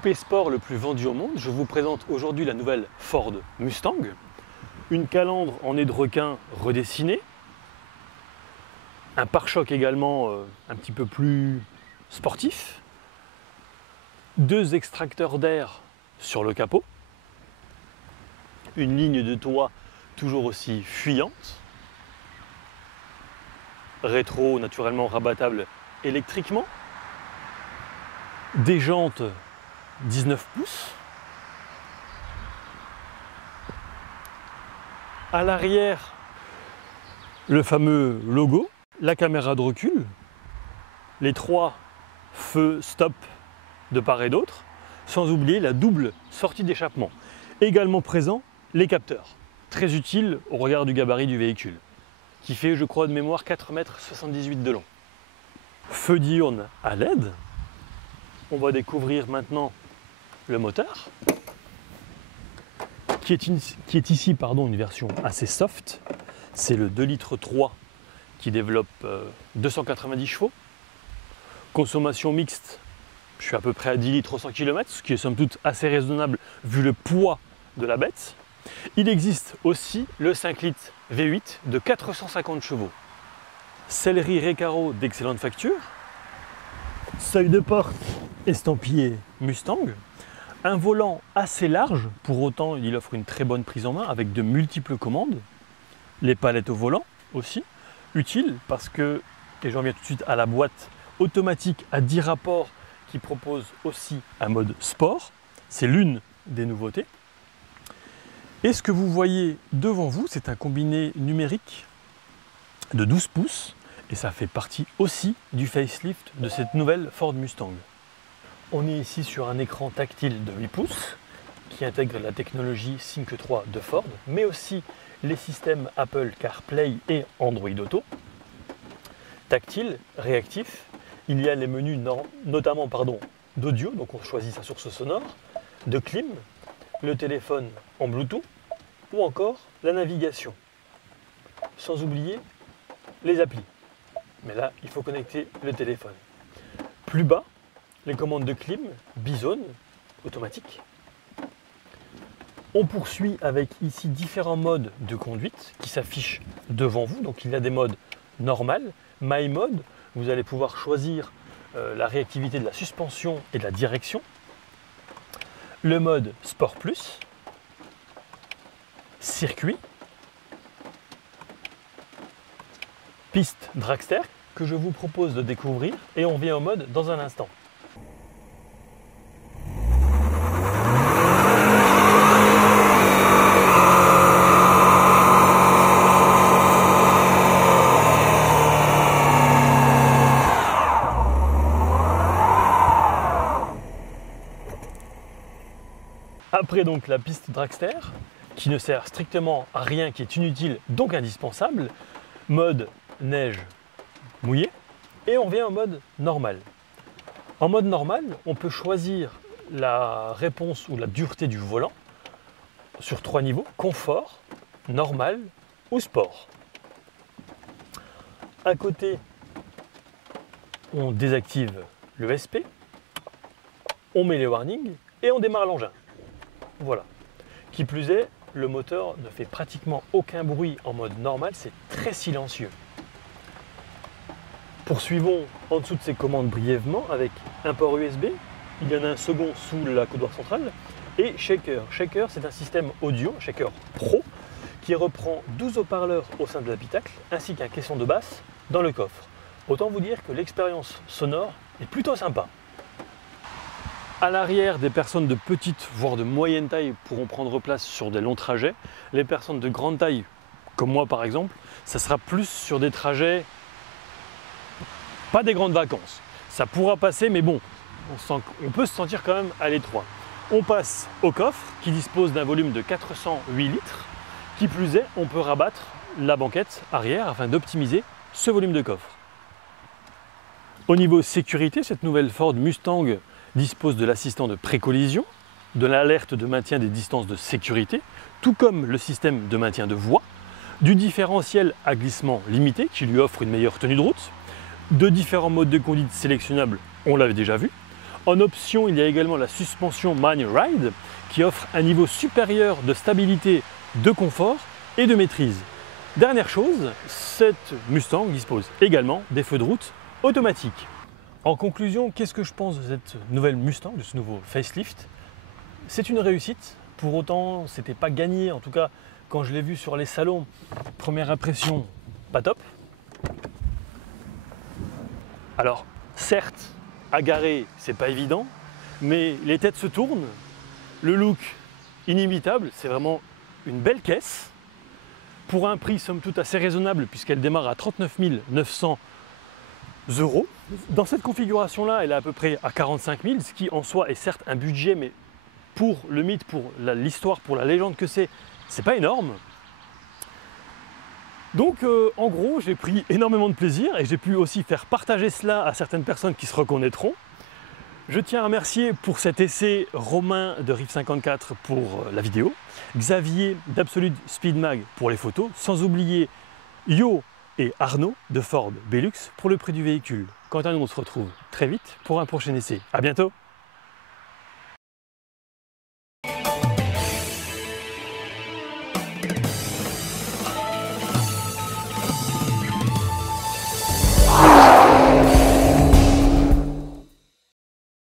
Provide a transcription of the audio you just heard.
Coupé sport le plus vendu au monde, je vous présente aujourd'hui la nouvelle Ford Mustang. Une calandre en nez de requin redessinée. Un pare-choc également un petit peu plus sportif. Deux extracteurs d'air sur le capot. Une ligne de toit toujours aussi fuyante. Rétro naturellement rabattable électriquement. Des jantes 19 pouces. À l'arrière, le fameux logo, la caméra de recul, les trois feux stop de part et d'autre, sans oublier la double sortie d'échappement. Également présent, les capteurs, très utiles au regard du gabarit du véhicule, qui fait, je crois de mémoire, 4,78 m de long. Feu diurne à LED. On va découvrir maintenant le moteur, qui est ici une version assez soft. C'est le 2,3 litres qui développe 290 chevaux. Consommation mixte, je suis à peu près à 10 litres au 100 km, ce qui est somme toute assez raisonnable vu le poids de la bête. Il existe aussi le 5 litres V8 de 450 chevaux. Sellerie Recaro d'excellente facture. Seuil de porte estampillé Mustang. Un volant assez large, pour autant il offre une très bonne prise en main avec de multiples commandes. Les palettes au volant aussi, utile parce que, et j'en viens tout de suite à la boîte automatique à 10 rapports qui propose aussi un mode sport. C'est l'une des nouveautés. Et ce que vous voyez devant vous, c'est un combiné numérique de 12 pouces et ça fait partie aussi du facelift de cette nouvelle Ford Mustang. On est ici sur un écran tactile de 8 pouces qui intègre la technologie Sync 3 de Ford, mais aussi les systèmes Apple CarPlay et Android Auto. Tactile, réactif, il y a les menus notamment d'audio, donc on choisit sa source sonore, de clim, le téléphone en Bluetooth ou encore la navigation. Sans oublier les applis. Mais là, il faut connecter le téléphone. Plus bas, les commandes de clim, bisone, automatique. On poursuit avec ici différents modes de conduite qui s'affichent devant vous. Donc il y a des modes normal, My Mode, vous allez pouvoir choisir la réactivité de la suspension et de la direction. Le mode Sport Plus, circuit, piste dragster que je vous propose de découvrir et on vient au mode dans un instant. Après donc la piste dragster, qui ne sert strictement à rien, qui est inutile, donc indispensable, mode neige mouillée, et on vient en mode normal. En mode normal, on peut choisir la réponse ou la dureté du volant sur 3 niveaux, confort, normal ou sport. À côté, on désactive le SP, on met les warnings et on démarre l'engin. Voilà. Qui plus est, le moteur ne fait pratiquement aucun bruit en mode normal, c'est très silencieux. Poursuivons en dessous de ces commandes brièvement avec un port USB, il y en a un second sous la coudoir centrale, et Shaker. Shaker, c'est un système audio, Shaker Pro, qui reprend 12 haut-parleurs au sein de l'habitacle, ainsi qu'un caisson de basse dans le coffre. Autant vous dire que l'expérience sonore est plutôt sympa. À l'arrière, des personnes de petite, voire de moyenne taille pourront prendre place sur des longs trajets. Les personnes de grande taille, comme moi par exemple, ça sera plus sur des trajets, pas des grandes vacances. Ça pourra passer, mais bon, on peut se sentir quand même à l'étroit. On passe au coffre qui dispose d'un volume de 408 litres. Qui plus est, on peut rabattre la banquette arrière afin d'optimiser ce volume de coffre. Au niveau sécurité, cette nouvelle Ford Mustang dispose de l'assistant de précollision, de l'alerte de maintien des distances de sécurité, tout comme le système de maintien de voie, du différentiel à glissement limité qui lui offre une meilleure tenue de route, de différents modes de conduite sélectionnables, on l'avait déjà vu, En option, il y a également la suspension Mine Ride qui offre un niveau supérieur de stabilité, de confort et de maîtrise. Dernière chose, cette Mustang dispose également des feux de route automatiques. En conclusion, qu'est-ce que je pense de cette nouvelle Mustang, de ce nouveau facelift? C'est une réussite, pour autant c'était pas gagné, en tout cas quand je l'ai vu sur les salons, première impression, pas top. Alors certes, à garer c'est pas évident, mais les têtes se tournent, le look inimitable, c'est vraiment une belle caisse, pour un prix somme toute assez raisonnable puisqu'elle démarre à 39 900 €. Dans cette configuration-là, elle est à peu près à 45 000, ce qui en soi est certes un budget, mais pour le mythe, pour l'histoire, pour la légende que c'est pas énorme. Donc en gros, j'ai pris énormément de plaisir et j'ai pu aussi faire partager cela à certaines personnes qui se reconnaîtront. Je tiens à remercier pour cet essai Romain de Riv 54 pour la vidéo, Xavier d'Absolute Speed Mag pour les photos, sans oublier Yo et Arnaud de Ford Belux pour le prix du véhicule. Quant à nous, on se retrouve très vite pour un prochain essai. À bientôt!